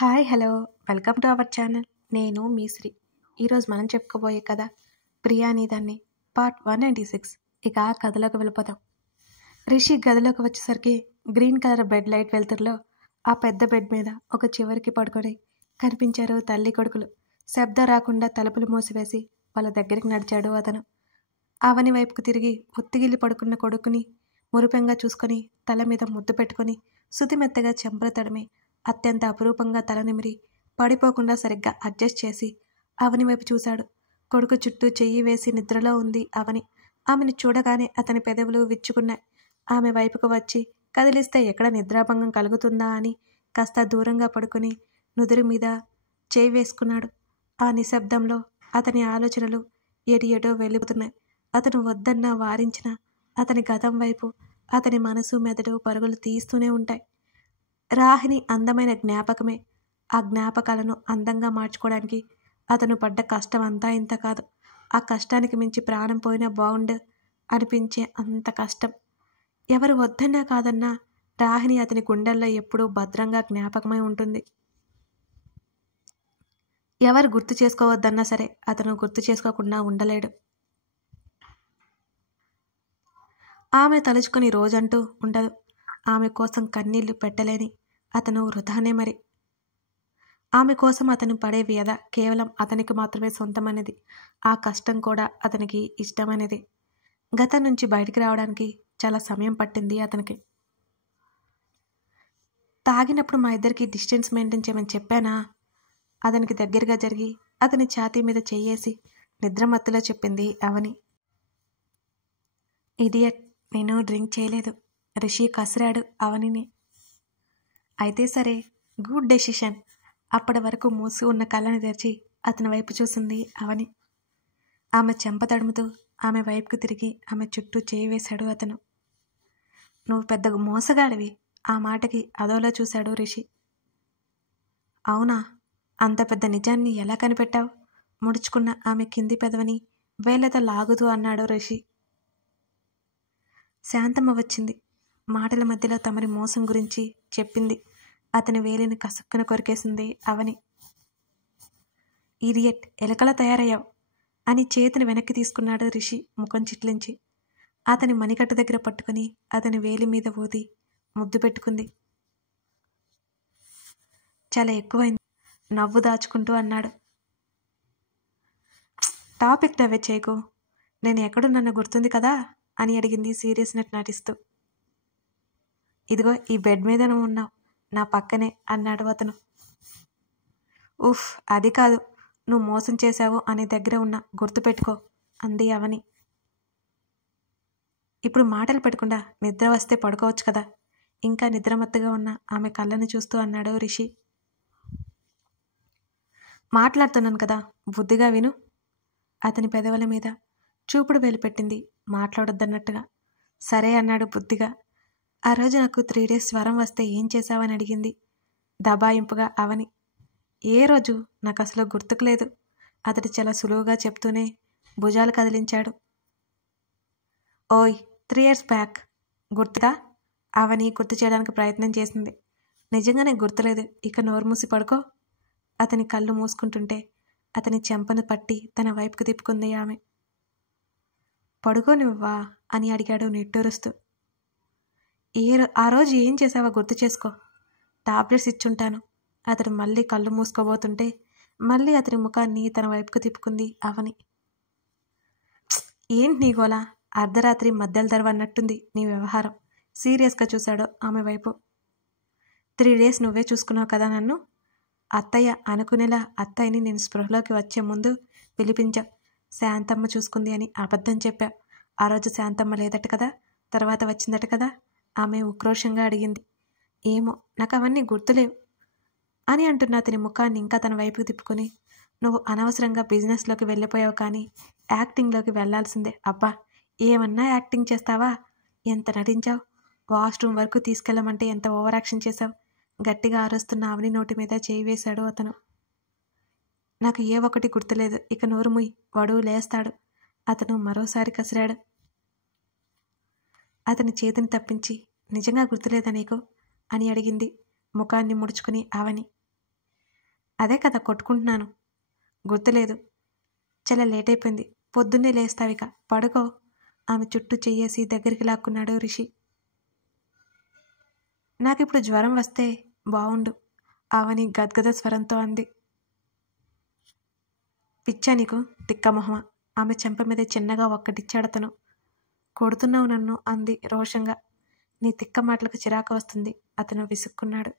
Hi hello welcome to our channel. నేను మీ శ్రీ. ఈరోజు మనం చెప్పుకోబోయే కథ ప్రియాని దాన్ని పార్ట్ 196. ఇక కథలోకి వెళ్ళిపోతాం. రిషి గదిలోకి వచ్చేసరికి గ్రీన్ కలర్ బెడ్ లైట్ వెలుతురులో ఆ పెద్ద బెడ్ మీద ఒక చివరికి పడుకొని కనిపించారు తల్లి కొడుకులు. శబ్దం రాకుండా తలుపులు మూసివేసి వాళ్ళ దగ్గరికి నడిచాడు అతను. అవని వైపుకు తిరిగి ఒత్తిగిల్లి పడుకున్న కొడుకుని మురిపెంగా చూసుకొని తల మీద ముద్దు పెట్టుకొని శుతిమెత్తగా చెంపలు తడిమి అత్యంత అపురూపంగా తల నిమిరి పడిపోకుండా సరిగ్గా అడ్జస్ట్ చేసి అవని వైపు చూశాడు. కొడుకు చుట్టూ చెయ్యి వేసి నిద్రలో ఉంది అవని. ఆమెను చూడగానే అతని పెదవులు విచ్చుకున్నాయి. ఆమె వైపుకు వచ్చి కదిలిస్తే ఎక్కడ నిద్రాభంగం కలుగుతుందా అని కాస్త దూరంగా పడుకుని నుదురు మీద చేయి వేసుకున్నాడు. ఆ నిశ్శబ్దంలో అతని ఆలోచనలు ఎటో వెళ్ళిపోతున్నాయి. అతను వద్దన్నా వారించినా అతని గతం వైపు అతని మనసు మెదడు పరుగులు తీస్తూనే ఉంటాయి. రాహిని అందమైన జ్ఞాపకమే. ఆ జ్ఞాపకాలను అందంగా మార్చుకోవడానికి అతను పడ్డ కష్టం అంతా ఇంత కాదు. ఆ కష్టానికి మించి ప్రాణం పోయినా బాగుండు అనిపించే అంత కష్టం. ఎవరు వద్దన్నా కాదన్నా రాహిని అతని గుండెల్లో ఎప్పుడూ భద్రంగా జ్ఞాపకమై ఉంటుంది. ఎవరు గుర్తు చేసుకోవద్దన్నా సరే అతను గుర్తు చేసుకోకుండా ఉండలేడు. ఆమె తలుచుకొని రోజంటూ ఉండదు. ఆమె కోసం కన్నీళ్లు పెట్టలేని అతను వృధానే మరి. ఆమె కోసం అతను పడే వ్యధ కేవలం అతనికి మాత్రమే సొంతమైనది. ఆ కష్టం కూడా అతనికి ఇష్టమైనది. గతం నుంచి బయటికి రావడానికి చాలా సమయం పట్టింది అతనికి. తాగినప్పుడు మా ఇద్దరికి డిస్టెన్స్ మెయింటైన్ చేయమని చెప్పానా? అతనికి దగ్గరగా జరిగి అతని ఛాతీ మీద చెయ్యేసి నిద్రమత్తులో చెప్పింది అవని. ఇడియట్, నేను డ్రింక్ చేయలేదు. రిషి కసిరాడు అవనిని. అయితే సరే, గుడ్ డెసిషన్. అప్పటి వరకు మూసి ఉన్న కళ్ళని తెరిచి అతని వైపు చూసింది అవని. ఆమె చెంప తడుముతూ ఆమె వైపుకు తిరిగి ఆమె చుట్టూ చేయి వేశాడు అతను. నువ్వు పెద్ద మోసగాడివి. ఆ మాటకి అదోలా చూశాడు రిషి. అవునా? అంత పెద్ద నిజాన్ని ఎలా కనిపెట్టావు? ముడుచుకున్న ఆమె కింది పెదవని వేళ్లతో లాగుతూ అన్నాడు రిషి. శాంతమ్మ వచ్చింది. మాటల మధ్యలో తమరి మోసం గురించి చెప్పింది. అతని వేలిని కసుక్కున కొరికేసింది అవని. ఇడియట్, ఎలకలా తయారయ్యావు అని చేతిని వెనక్కి తీసుకున్నాడు రిషి ముఖం చిట్లించి. అతని మణికట్టు దగ్గర పట్టుకుని అతని వేలి మీద ఊది ముద్దు పెట్టుకుంది. చాలా ఎక్కువైంది నవ్వు దాచుకుంటూ అన్నాడు. టాపిక్ నవ్వే చేయకు. నేను ఎక్కడున్నానో గుర్తుంది కదా అని అడిగింది సీరియస్నెట్ నటిస్తూ. ఇదిగో ఈ బెడ్ మీద నువ్వు ఉన్నావు, నా పక్కనే అన్నాడు అతను. ఉఫ్, అది కాదు, నువ్వు మోసం చేశావు అని దగ్గర ఉన్నా, గుర్తుపెట్టుకో అంది అవని. ఇప్పుడు మాటలు పెట్టకుండా నిద్ర వస్తే పడుకోవచ్చు కదా. ఇంకా నిద్రమత్తుగా ఉన్న ఆమె కళ్ళని చూస్తూ అన్నాడు రిషి. మాట్లాడుతున్నాను కదా, బుద్ధిగా విను. అతని పెదవుల మీద చూపుడు వేలు పెట్టింది మాట్లాడొద్దన్నట్టుగా. సరే అన్నాడు బుద్ధిగా. ఆ రోజు నాకు 3 days జ్వరం వస్తే ఏం చేశావని అడిగింది దబాయింపుగా అవని. ఏ రోజు నాకు అసలు గుర్తుకు లేదు. అతడు చాలా సులువుగా చెప్తూనే భుజాలు కదిలించాడు. ఓయ్, 3 years బ్యాక్ గుర్తుగా? అవని గుర్తు చేయడానికి ప్రయత్నం చేసింది. నిజంగానే గుర్తులేదు. ఇక నోరు మూసి పడుకో. అతని కళ్ళు మూసుకుంటుంటే అతని చెంపను పట్టి తన వైపుకు తిప్పుకుంది ఆమె. పడుకో నువ్వా అని అడిగాడు నిట్టూరుస్తూ. ఆ రోజు ఏం చేసావో గుర్తు చేసుకో. టాబ్లెట్స్ ఇచ్చుంటాను. అతడు మళ్ళీ కళ్ళు మూసుకోబోతుంటే మళ్ళీ అతని ముఖాన్ని తన వైపుకు తిప్పుకుంది అవని. ఏంటి నీ గోలా? అర్ధరాత్రి మధ్యల ధరవన్నట్టుంది నీ వ్యవహారం. సీరియస్గా చూశాడు ఆమె వైపు. 3 days నువ్వే చూసుకున్నావు కదా నన్ను. అత్తయ్య అనుకునేలా అత్తయ్యని నేను స్పృహలోకి వచ్చే ముందు పిలిపించావు. శాంతమ్మ చూసుకుంది అని అబద్ధం చెప్పావు. ఆ రోజు శాంతమ్మ లేదట కదా, తర్వాత వచ్చిందట కదా. ఆమె ఉక్రోషంగా అడిగింది. ఏమో, నాకు అవన్నీ గుర్తులేవు అని అంటున్న అతని ముఖాన్ని ఇంకా తన వైపుకి తిప్పుకొని, నువ్వు అనవసరంగా బిజినెస్లోకి వెళ్ళిపోయావు, కానీ యాక్టింగ్లోకి వెళ్లాల్సిందే. అబ్బా, ఏమన్నా యాక్టింగ్ చేస్తావా? ఎంత నటించావు? వాష్రూమ్ వరకు తీసుకెళ్ళమంటే ఎంత ఓవర్ యాక్షన్ చేశావు? గట్టిగా ఆరుస్తున్న అవని నోటి మీద చేయి వేశాడు అతను. నాకు ఏ ఒక్కటి గుర్తులేదు. ఇక నోరు ముయ్, వాడు లేస్తాడు. అతను మరోసారి కసిరాడు. అతని చేతిని తప్పించి, నిజంగా గుర్తులేదా నీకు అని అడిగింది ముఖాన్ని ముడుచుకుని అవని. అదే కదా కొట్టుకుంటున్నాను. గుర్తులేదు. చాలా లేట్ అయిపోయింది. పొద్దున్నే లేస్తావిక, పడుకో. ఆమె చుట్టూ చెయ్యేసి దగ్గరికి లాక్కున్నాడు రిషి. నాకిప్పుడు జ్వరం వస్తే బావుండు, అవని గద్గద స్వరంతో అంది. పిచ్చా నీకు, తిక్కమొహమ. ఆమె చెంప మీద చిన్నగా ఒక్కటిచ్చాడతను. కొడుతున్నావు నన్ను అంది రోషంగా. నీ తిక్క మాటలకు చిరాకు వస్తుంది, అతను విసుక్కున్నాడు.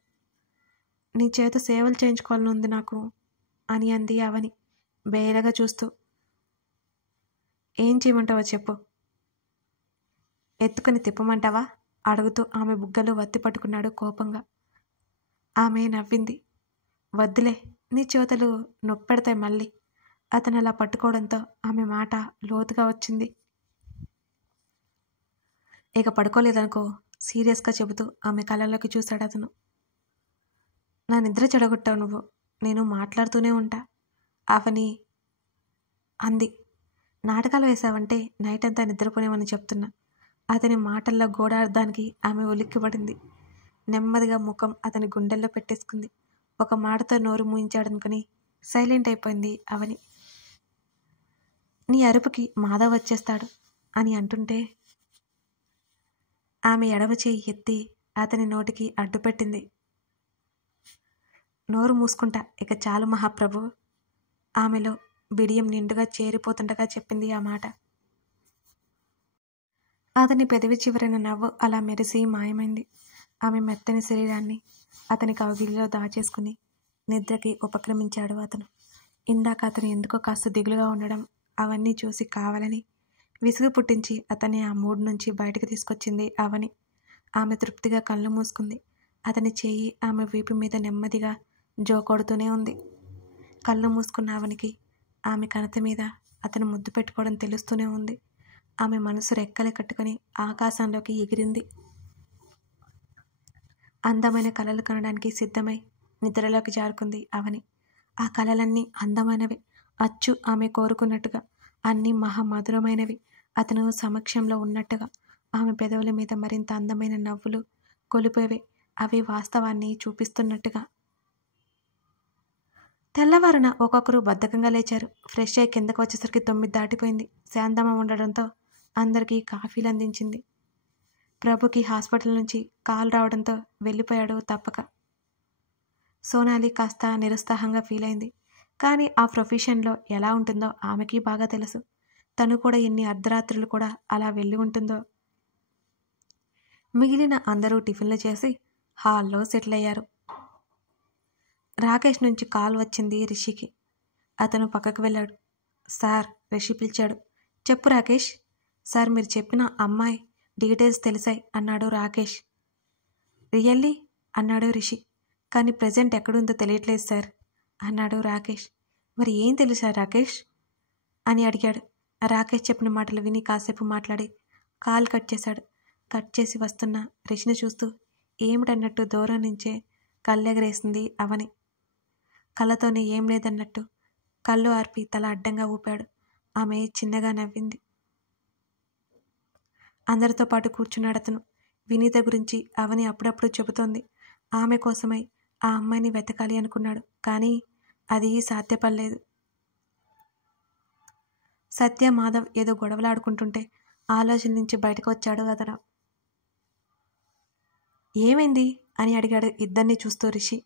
నీ చేత సేవలు చేయించుకోవాలనుంది నాకు అని అంది అవని బేరగా చూస్తూ. ఏం చేయమంటావో చెప్పు. ఎత్తుకుని తిప్పమంటావా అడుగుతూ ఆమె బుగ్గలు వత్తి పట్టుకున్నాడు కోపంగా. ఆమె నవ్వింది. వద్దులే, నీ చేతులు నొప్పెడతాయి మళ్ళీ. అతను అలా పట్టుకోవడంతో ఆమె మాట లోతుగా వచ్చింది. ఇక పడుకోలేదనుకో, సీరియస్గా చెబుతూ ఆమె కళ్ళలోకి చూశాడు అతను. నా నిద్ర చెడగొట్టావు నువ్వు, నేను మాట్లాడుతూనే ఉంటా అవని అంది. నాటకాలు వేశావంటే నైట్ అంతా నిద్రపోనేమని చెప్తున్నా. అతని మాటల్లో గూఢార్థానికి ఆమె ఉలిక్కిపడింది. నెమ్మదిగా ముఖం అతని గుండెల్లో పెట్టేసుకుంది. ఒక మాటతో నోరు మూయించాడనుకుని సైలెంట్ అయిపోయింది అవని. నీ అరుపుకి మాధవ్ వచ్చేస్తాడు అని అంటుంటే ఆమె ఎడమ చేయి ఎత్తి అతని నోటికి అడ్డుపెట్టింది. నోరు మూసుకుంటా, ఇక చాలు మహాప్రభు. ఆమెలో బిడియం నిండుగా చేరిపోతుండగా చెప్పింది ఆ మాట. అతని పెదవి చివరన నవ్వు అలా మెరిసి మాయమైంది. ఆమె మెత్తని శరీరాన్ని అతని కౌగిలిలో దాచేసుకుని నిద్రకి ఉపక్రమించాడు అతను. ఇందాక అతను ఎందుకో కాస్త దిగులుగా ఉండడం అవన్నీ చూసి కావాలని విసుగు పుట్టించి అతన్ని ఆ మూడ్ నుంచి బయటకు తీసుకొచ్చింది అవని. ఆమె తృప్తిగా కళ్ళు మూసుకుంది. అతని చేయి ఆమె వీపు మీద నెమ్మదిగా జోకొడుతూనే ఉంది. కళ్ళు మూసుకున్న అవనికి ఆమె కణత మీద అతను ముద్దు పెట్టుకోవడం తెలుస్తూనే ఉంది. ఆమె మనసు రెక్కలు కట్టుకుని ఆకాశంలోకి ఎగిరింది. అందమైన కలలు కనడానికి సిద్ధమై నిద్రలోకి జారుకుంది అవని. ఆ కలలన్నీ అందమైనవి, అచ్చు ఆమె కోరుకున్నట్టుగా, అన్నీ మహామధురమైనవి. అతను సమక్షంలో ఉన్నట్టుగా ఆమె పెదవుల మీద మరింత అందమైన నవ్వులు కొలిపేవే, అవి వాస్తవాన్ని చూపిస్తున్నట్టుగా. తెల్లవారున ఒక్కొక్కరు బద్ధకంగా లేచారు. ఫ్రెష్ అయి కిందకు వచ్చేసరికి 9 దాటిపోయింది. శాంతమ్మ ఉండడంతో అందరికీ కాఫీలు అందించింది. ప్రభుకి హాస్పిటల్ నుంచి కాల్ రావడంతో వెళ్ళిపోయాడు తప్పక. సోనాలి కాస్త నిరుత్సాహంగా ఫీల్ అయింది. కానీ ఆ ప్రొఫెషన్లో ఎలా ఉంటుందో ఆమెకి బాగా తెలుసు. తను కూడా ఎన్ని అర్ధరాత్రులు కూడా అలా వెళ్ళి ఉంటుందో. మిగిలిన అందరూ టిఫిన్లు చేసి హాల్లో సెటిల్ అయ్యారు. రాకేష్ నుంచి కాల్ వచ్చింది రిషికి. అతను పక్కకు వెళ్ళాడు. సార్, రిషి పిలిచాడు. చెప్పు రాకేష్. సార్, మీరు చెప్పిన అమ్మాయి డీటెయిల్స్ తెలిసాయి అన్నాడు రాకేష్. రియల్లీ అన్నాడు రిషి. కానీ ప్రజెంట్ ఎక్కడుందో తెలియట్లేదు సార్ అన్నాడు రాకేష్. మరి ఏం తెలుసా రాకేష్ అని అడిగాడు. రాకేష్ చెప్పిన మాటలు విని కాసేపు మాట్లాడి కాల్ కట్ చేశాడు. కట్ చేసి వస్తున్న రిషిని చూస్తూ ఏమిటన్నట్టు దూరం నుంచే కళ్ళెగరేసింది అవని. కళ్ళతోనే ఏం లేదన్నట్టు కళ్ళు ఆర్పి తల అడ్డంగా ఊపాడు. ఆమె చిన్నగా నవ్వింది. అందరితో పాటు కూర్చున్నాడు అతను. వినీత గురించి అవని అప్పుడప్పుడు చెబుతోంది. ఆమె కోసమై ఆ అమ్మాయిని వెతకాలి అనుకున్నాడు. కానీ అది సాధ్యపడలేదు. సత్య, మాధవ్ ఏదో గొడవలాడుకుంటుంటే ఆలోచన నుంచి బయటకు వచ్చాడు అతను. ఏమైంది అని అడిగాడు ఇద్దరిని చూస్తూ రిషి.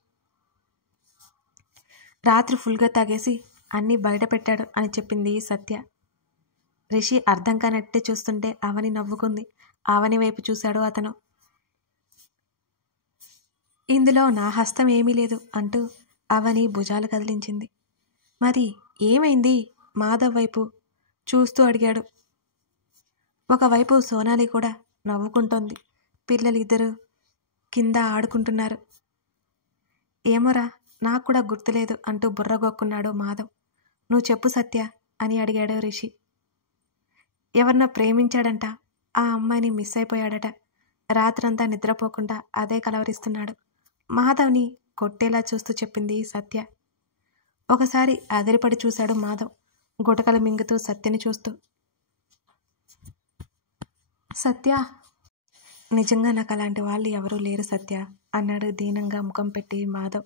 రాత్రి ఫుల్గా తాగేసి అన్నీ బయట పెట్టాడు అని చెప్పింది సత్య. రిషి అర్థం కానట్టే చూస్తుంటే అవని నవ్వుకుంది. అవని వైపు చూశాడు అతను. ఇందులో నా హస్తం ఏమీ లేదు అంటూ అవని భుజాలు కదిలించింది. మరి ఏమైంది మాధవ్ వైపు చూస్తూ అడిగాడు. ఒకవైపు సోనాలి కూడా నవ్వుకుంటోంది. పిల్లలిద్దరూ కింద ఆడుకుంటున్నారు. ఏమోరా, నాకు కూడా గుర్తులేదు అంటూ బుర్రగొక్కున్నాడు మాధవ్. నువ్వు చెప్పు సత్య అని అడిగాడు రిషి. ఎవరినో ప్రేమించాడంట, ఆ అమ్మాయిని మిస్ అయిపోయాడట. రాత్రంతా నిద్రపోకుండా అదే కలవరిస్తున్నాడు. మాధవ్ని కొట్టేలా చూస్తూ చెప్పింది సత్య. ఒకసారి అదిరిపడి చూశాడు మాధవ్, గుటకలు మింగుతూ సత్యని చూస్తూ. సత్య, నిజంగా నాకు అలాంటి వాళ్ళు ఎవరూ లేరు సత్య అన్నాడు దీనంగా ముఖం పెట్టి మాధవ్.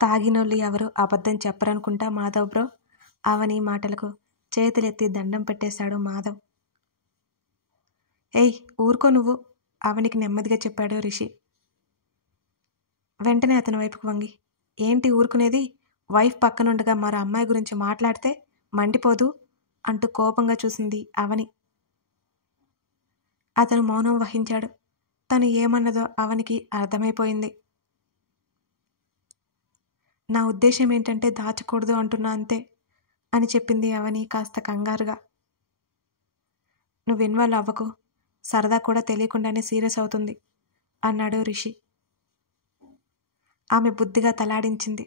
తాగినోళ్ళు ఎవరు అబద్ధం చెప్పరనుకుంటా మాధవ్ బ్రో. అవని మాటలకు చేతులెత్తి దండం పెట్టేశాడు మాధవ్. ఏయ్ ఊరుకో నువ్వు, అవనికి నెమ్మదిగా చెప్పాడు రిషి. వెంటనే అతని వైపుకు వంగి, ఏంటి ఊరుకునేది? వైఫ్ పక్కనుండగా మరో అమ్మాయి గురించి మాట్లాడితే మండిపోదు అంటూ కోపంగా చూసింది అవని. అతను మౌనం వహించాడు. తను ఏమన్నదో అవనికి అర్థమైపోయింది. నా ఉద్దేశం ఏంటంటే దాచకూడదు అంటున్నా అంతే అని చెప్పింది అవని కాస్త కంగారుగా. నువ్వు ఇన్వాల్వ్ అవ్వకు, సరదా కూడా తెలియకుండానే సీరియస్ అవుతుంది అన్నాడు రిషి. ఆమె బుద్ధిగా తలాడించింది.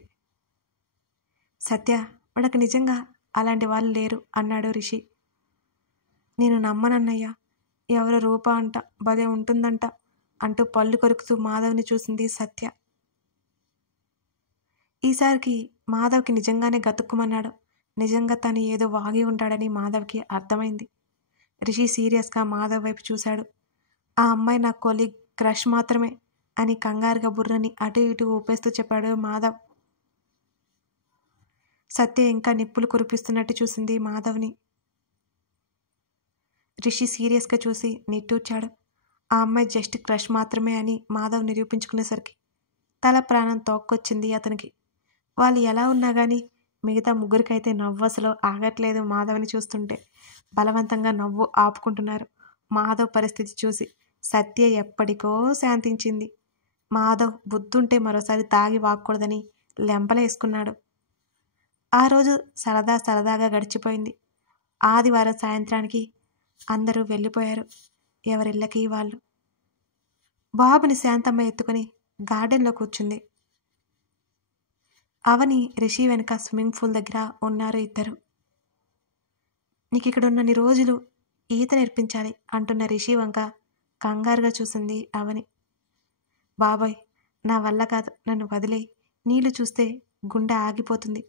సత్య, వాళ్ళకి నిజంగా అలాంటి వాళ్ళు లేరు అన్నాడు రిషి. నేను నమ్మనన్నయ్యా, ఎవరో రూప అంట, భలే ఉంటుందంట అంటూ పళ్ళు కొరుకుతూ మాధవ్ని చూసింది సత్య. ఈసారికి మాధవ్కి నిజంగానే గతుక్కుమన్నాడు. నిజంగా తను ఏదో వాగి ఉంటాడని మాధవ్కి అర్థమైంది. రిషి సీరియస్గా మాధవ్ వైపు చూశాడు. ఆ అమ్మాయి నా కొలీగ్, క్రష్ మాత్రమే అని కంగారుగా బుర్రని అటు ఇటు ఊపేస్తూ చెప్పాడు మాధవ్. సత్య ఇంకా నిప్పులు కురిపిస్తున్నట్టు చూసింది మాధవ్ని. రిషి సీరియస్గా చూసి నిట్టూర్చాడు. ఆ అమ్మాయి జస్ట్ క్రష్ మాత్రమే అని మాధవ్ నిరూపించుకునేసరికి తల ప్రాణం తోక్కొచ్చింది అతనికి. వాళ్ళు ఎలా ఉన్నా కానీ మిగతా ముగ్గురికైతే నవ్వు అసలు ఆగట్లేదు. మాధవ్ని చూస్తుంటే బలవంతంగా నవ్వు ఆపుకుంటున్నారు. మాధవ్ పరిస్థితి చూసి సత్య ఎప్పటికో శాంతించింది. మాధవ్ బుద్ధుంటే మరోసారి తాగి వాక్కూడదని లెంపలేసుకున్నాడు. ఆ రోజు సరదాగా గడిచిపోయింది. ఆదివారం సాయంత్రానికి అందరూ వెళ్ళిపోయారు, ఎవరిళ్ళకి వాళ్ళు. బాబుని శాంతమ్మ ఎత్తుకుని గార్డెన్లో కూర్చుంది. అవని రిషి వెనుక స్విమ్మింగ్ పూల్ దగ్గర ఉన్నారు ఇద్దరు. నీకు ఇక్కడ ఉన్నన్ని రోజులు ఈత నేర్పించాలి అంటున్న రిషి వంక కంగారుగా చూసింది అవని. బాబాయ్, నా వల్ల కాదు, నన్ను వదిలే. నీళ్లు చూస్తే గుండె ఆగిపోతుంది.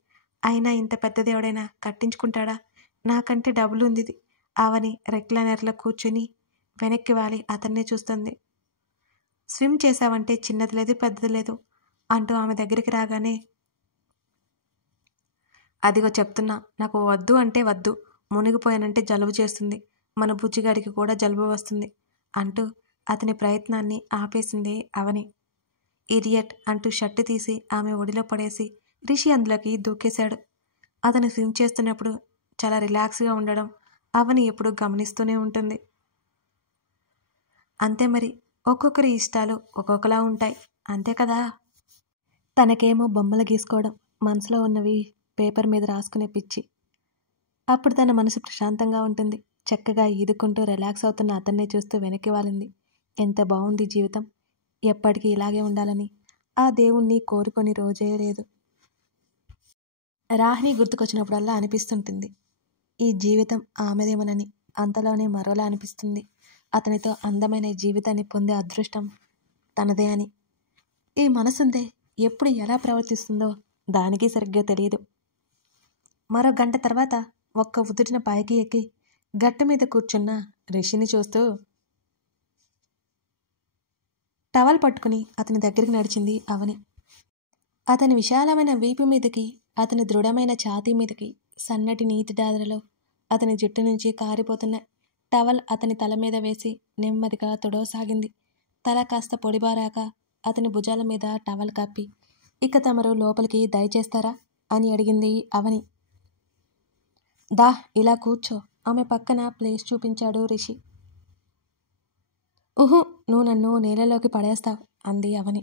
అయినా ఇంత పెద్దది ఎవడైనా కట్టించుకుంటాడా? నాకంటే డబ్బులు ఉంది. అవని రెక్లైనర్లో కూర్చుని వెనక్కి వాలి అతన్నే చూస్తుంది. స్విమ్ చేసావంటే చిన్నది లేదు పెద్దది లేదు అంటూ ఆమె దగ్గరికి రాగానే, అదిగో చెప్తున్నా, నాకు వద్దు అంటే వద్దు. మునిగిపోయానంటే జలుబు చేస్తుంది, మన బుజ్జిగాడికి కూడా జలుబు వస్తుంది అంటూ అతని ప్రయత్నాన్ని ఆపేసింది అవని. ఇడియట్ అంటూ షర్టు తీసి ఆమె ఒడిలో పడేసి రిషి అందులోకి దూకేశాడు. అతను స్విమ్ చేస్తున్నప్పుడు చాలా రిలాక్స్గా ఉండడం అవని ఎప్పుడు గమనిస్తూనే ఉంటుంది. అంతే మరి, ఒక్కొక్కరి ఇష్టాలు ఒక్కొక్కలా ఉంటాయి, అంతే కదా. తనకేమో బొమ్మలు గీసుకోవడం, మనసులో ఉన్నవి పేపర్ మీద రాసుకునే పిచ్చి. అప్పుడు తన మనసు ప్రశాంతంగా ఉంటుంది. చక్కగా ఈదుకుంటూ రిలాక్స్ అవుతున్న అతన్నే చూస్తూ వెనక్కి వాలింది. ఎంత బాగుంది జీవితం, ఎప్పటికీ ఇలాగే ఉండాలని ఆ దేవుణ్ణి కోరుకొని రోజే లేదు. రాహిణి గుర్తుకొచ్చినప్పుడల్లా అనిపిస్తుంటుంది, ఈ జీవితం ఆమెదేమోనని. అంతలోనే మరోలా అనిపిస్తుంది, అతనితో అందమైన జీవితాన్ని పొందే అదృష్టం తనదే అని. ఈ మనసుందే ఎప్పుడు ఎలా ప్రవర్తిస్తుందో దానికి సరిగ్గా తెలియదు. మరో గంట తర్వాత ఒక్క ఉదుటిన పైకి ఎక్కి గట్టు మీద కూర్చున్న రిషిని చూస్తూ టవల్ పట్టుకుని అతని దగ్గరికి నడిచింది అవని. అతని విశాలమైన వీపు మీదకి, అతని దృఢమైన ఛాతీ మీదకి సన్నటి నీటి దాదరలో అతని జుట్టు నుంచి కారిపోతున్న టవల్ అతని తల మీద వేసి నెమ్మదిగా తొడవసాగింది. తల కాస్త పొడిబారాక అతని భుజాల మీద టవల్ కప్పి, ఇక తమరు లోపలికి దయచేస్తారా అని అడిగింది అవని. దా, ఇలా కూర్చో. ఆమె పక్కన ప్లేస్ చూపించాడు రిషి. ఊహు, నువ్వు నన్ను నీళ్ళలోకి పడేస్తావు అంది అవని.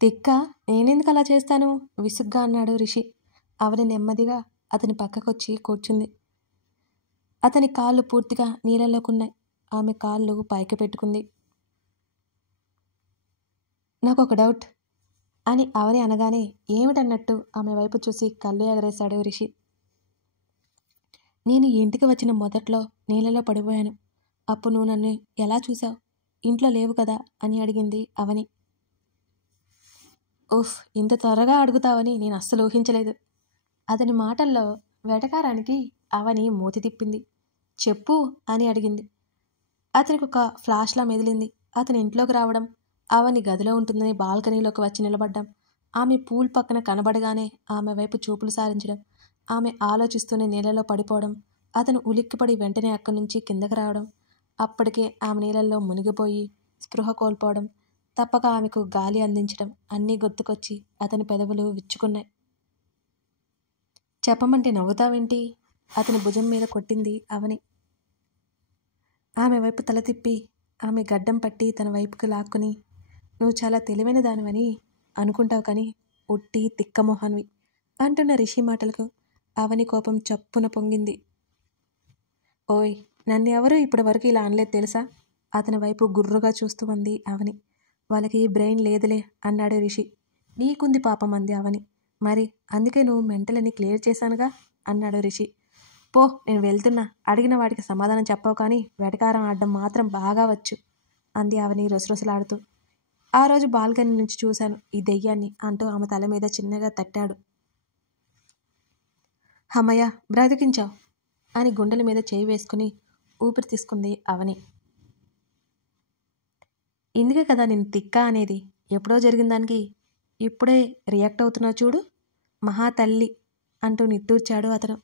తిక్క, నేనెందుకు అలా చేస్తాను విసుగ్గా అన్నాడు రిషి. అవని నెమ్మదిగా అతని పక్కకొచ్చి కూర్చుంది. అతని కాళ్ళు పూర్తిగా నీళ్ళలోకున్నాయి. ఆమె కాళ్ళు పైకి పెట్టుకుంది. నాకొక డౌట్ అని అవని అనగానే ఏమిటన్నట్టు ఆమె వైపు చూసి కళ్ళు ఎగరేశాడు రిషి. నేను ఇంటికి వచ్చిన మొదట్లో నీళ్ళలో పడిపోయాను. అప్పుడు నువ్వు నన్ను ఎలా చూసావు? ఇంట్లో లేవు కదా అని అడిగింది అవని. ఉఫ్, ఇంత త్వరగా అడుగుతావని నేను అస్సలు ఊహించలేదు. అతని మాటల్లో వెటకారానికి అవని మూతి తిప్పింది. చెప్పు అని అడిగింది. అతనికి ఒక ఫ్లాష్లా మెదిలింది. అతని ఇంట్లోకి రావడం, అవని గదిలో ఉంటుందని బాల్కనీలోకి వచ్చి నిలబడ్డం, ఆమె పూల్ పక్కన కనబడగానే ఆమె వైపు చూపులు సారించడం, ఆమె ఆలోచిస్తూనే నీళ్ళలో పడిపోవడం, అతను ఉలిక్కిపడి వెంటనే అక్కడి నుంచి కిందకి రావడం, అప్పటికే ఆమె నీళ్ళల్లో మునిగిపోయి స్పృహ కోల్పోవడం, తప్పక ఆమెకు గాలి అందించడం అన్నీ గుర్తుకొచ్చి అతని పెదవులు విచ్చుకున్నాయి. చెప్పమంటే నవ్వుతావేంటి? అతని భుజం మీద కొట్టింది అవని. ఆమె వైపు తల తిప్పి ఆమె గడ్డం పట్టి తన వైపుకి లాక్కుని, నువ్వు చాలా తెలివైన దానివని అనుకుంటావు కానీ ఉట్టి తిక్కమోహన్వి అంటున్న రిషి మాటలకు అవని కోపం చప్పున పొంగింది. ఓయ్, నన్ను ఎవరు ఇప్పటి వరకు ఇలా అనలేదు తెలుసా? అతని వైపు గుర్రుగా చూస్తూ అంది అవని. వాళ్ళకి బ్రెయిన్ లేదులే అన్నాడు రిషి. నీకుంది పాపం అంది అవని. మరి అందుకే నువ్వు మెంటలని క్లియర్ చేశానుగా అన్నాడు రిషి. పో, నేను వెళ్తున్నా. అడిగిన వాటికి సమాధానం చెప్పావు కానీ వెటకారం ఆడడం మాత్రం బాగా వచ్చు అంది అవని రొసరొసలాడుతూ. ఆ రోజు బాల్కనీ నుంచి చూశాను ఈ దెయ్యాన్ని అంటూ ఆమె తల మీద చిన్నగా తట్టాడు. హమ్మయ్య, బ్రతికించావు అని గుండెల మీద చేయి వేసుకుని ఊపిరి తీసుకుంది అవని. ఇందుకే కదా నేను తిక్క అనేది. ఎప్పుడో జరిగిన దానికి ఇప్పుడే రియాక్ట్ అవుతున్నావు చూడు, మహా తల్లి అంటూ నిట్టూర్చాడు అతను.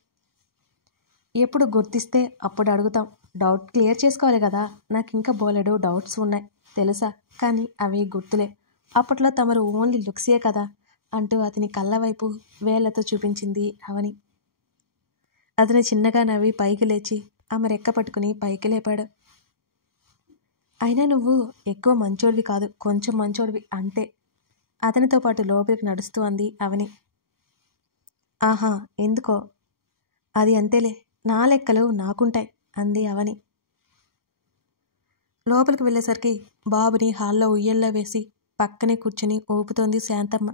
ఎప్పుడు గుర్తిస్తే అప్పుడు అడుగుతాం. డౌట్ క్లియర్ చేసుకోవాలి కదా. నాకు ఇంకా బోలెడు డౌట్స్ ఉన్నాయి తెలుసా, కానీ అవి గుర్తులే. అప్పట్లో తమరు ఓన్లీ లుక్సే కదా అంటూ అతని కళ్ళ వైపు వేళ్లతో చూపించింది అవని. అతను చిన్నగా నవ్వి పైకి లేచి ఆమె రెక్క పట్టుకుని పైకి లేపాడు. అయినా నువ్వు ఎక్కువ మంచోడివి కాదు, కొంచెం మంచోడివి అంతే అతనితో పాటు లోపలికి నడుస్తూ అంది అవని. ఆహా, ఎందుకో అది అంతేలే, నా లెక్కలు నాకుంటాయి అంది అవని. లోపలికి వెళ్ళేసరికి బాబుని హాల్లో ఉయ్యల్లో వేసి పక్కనే కూర్చుని ఊపుతోంది శాంతమ్మ.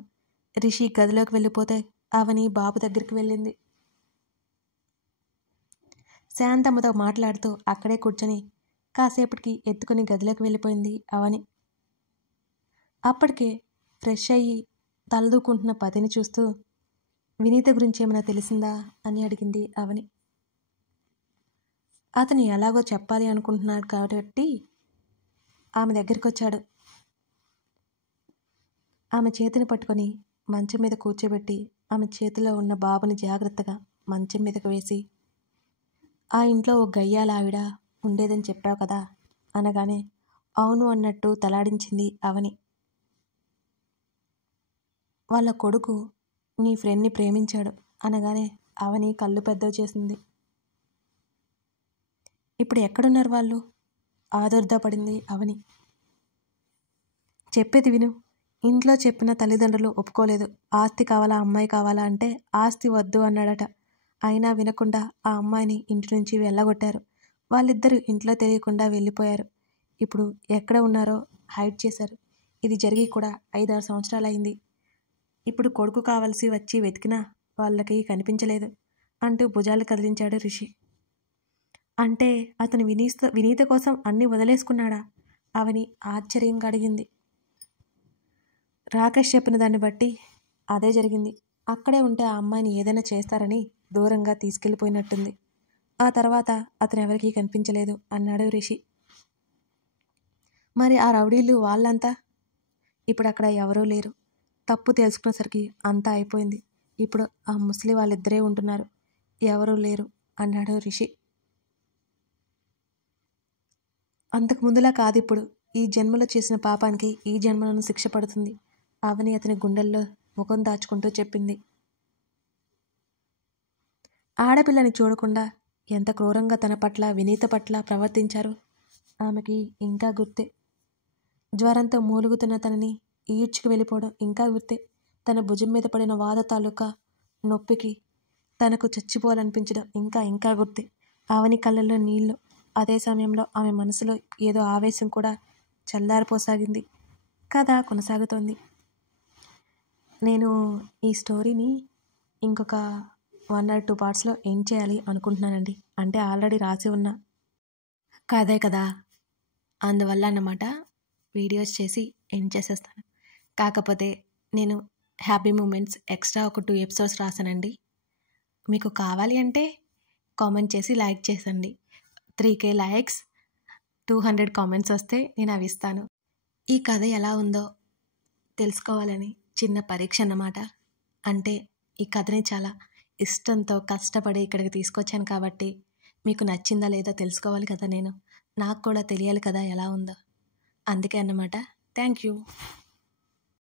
రిషి గదిలోకి వెళ్ళిపోతే అవని బాబు దగ్గరికి వెళ్ళింది. శాంతమ్మతో మాట్లాడుతూ అక్కడే కూర్చొని కాసేపటికి ఎత్తుకుని గదిలోకి వెళ్ళిపోయింది అవని. అప్పటికే ఫ్రెష్ అయ్యి తలదూకుంటున్న పతిని చూస్తూ వినీత గురించి ఏమైనా తెలిసిందా అని అడిగింది అవని. అతను ఎలాగో చెప్పాలి అనుకుంటున్నాడు కాబట్టి ఆమె దగ్గరికి వచ్చాడు. ఆమె చేతిని పట్టుకొని మంచం మీద కూర్చోబెట్టి ఆమె చేతిలో ఉన్న బాబుని జాగ్రత్తగా మంచం మీదకు వేసి, ఆ ఇంట్లో ఓ గయ్యాలావిడ ఉండేదని చెప్పావు కదా అనగానే అవును అన్నట్టు తలాడించింది అవని. వాళ్ళ కొడుకు నీ ఫ్రెండ్ని ప్రేమించాడు అనగానే అవని కళ్ళు పెద్దవి చేసింది. ఇప్పుడు ఎక్కడున్నారు వాళ్ళు? ఆదుర్దా పడింది అవని. చెప్పేది విను. ఇంట్లో చెప్పిన తల్లిదండ్రులు ఒప్పుకోలేదు. ఆస్తి కావాలా అమ్మాయి కావాలా అంటే ఆస్తి వద్దు అన్నాడట. అయినా వినకుండా ఆ అమ్మాయిని ఇంటి నుంచి వెళ్ళగొట్టారు. వాళ్ళిద్దరూ ఇంట్లో తెలియకుండా వెళ్ళిపోయారు. ఇప్పుడు ఎక్కడ ఉన్నారో హైడ్ చేశారు. ఇది జరిగి కూడా 5-6 సంవత్సరాలైంది. ఇప్పుడు కొడుకు కావలసి వచ్చి వెతికినా వాళ్ళకి కనిపించలేదు అంటూ భుజాలు కదిలించాడు రిషి. అంటే అతను వినీత కోసం అన్నీ వదిలేసుకున్నాడా అవని ఆశ్చర్యంగా అడిగింది. రాకేష్ చెప్పిన దాన్ని బట్టి అదే జరిగింది. అక్కడే ఉంటే ఆ అమ్మాయిని ఏదైనా చేస్తారని దూరంగా తీసుకెళ్ళిపోయినట్టుంది. ఆ తర్వాత అతను ఎవరికీ కనిపించలేదు అన్నాడు రిషి. మరి ఆ రౌడీలు వాళ్ళంతా? ఇప్పుడు అక్కడ ఎవరూ లేరు. తప్పు తెలుసుకునేసరికి అంతా అయిపోయింది. ఇప్పుడు ఆ ముసలి వాళ్ళిద్దరే ఉంటున్నారు, ఎవరూ లేరు అన్నాడు రిషి. అంతకు ముందులా కాదు ఇప్పుడు. ఈ జన్మలో చేసిన పాపానికి ఈ జన్మలను శిక్ష పడుతుంది అవని అతని గుండెల్లో ముఖం దాచుకుంటూ చెప్పింది. ఆడపిల్లని చూడకుండా ఎంత క్రూరంగా తన పట్ల వినీత పట్ల ప్రవర్తించారు ఆమెకి ఇంకా గుర్తే. జ్వరంతో మూలుగుతున్న తనని ఈడ్చుకు వెళ్ళిపోవడం ఇంకా గుర్తే. తన భుజం మీద పడిన వాద తాలూకా నొప్పికి తనకు చచ్చిపోవాలనిపించడం ఇంకా ఇంకా గుర్తే. అవని కళ్ళల్లో నీళ్లు. అదే సమయంలో ఆమె మనసులో ఏదో ఆవేశం కూడా చల్లారిపోసాగింది. కథ కొనసాగుతోంది. నేను ఈ స్టోరీని ఇంకొక 1 or 2 పార్ట్స్లో ఎండ్ చేయాలి అనుకుంటున్నానండి. అంటే ఆల్రెడీ రాసి ఉన్న కథే కదా, అందువల్ల అన్నమాట వీడియోస్ చేసి ఎండ్ చేసేస్తాను. కాకపోతే నేను హ్యాపీ మూమెంట్స్ ఎక్స్ట్రా ఒక 2 ఎపిసోడ్స్ రాశానండి. మీకు కావాలి అంటే కామెంట్ చేసి లైక్ చేసండి. 3K లైక్స్ 200 కామెంట్స్ వస్తే నేను అవి ఇస్తాను. ఈ కథ ఎలా ఉందో తెలుసుకోవాలని చిన్న పరీక్ష అన్నమాట. అంటే ఈ కథని చాలా ఇష్టంతో కష్టపడి ఇక్కడికి తీసుకొచ్చాను కాబట్టి మీకు నచ్చిందా లేదా తెలుసుకోవాలి కదా నేను. నాకు కూడా తెలియాలి కదా ఎలా ఉందో. అందుకే అన్నమాట. Thank you.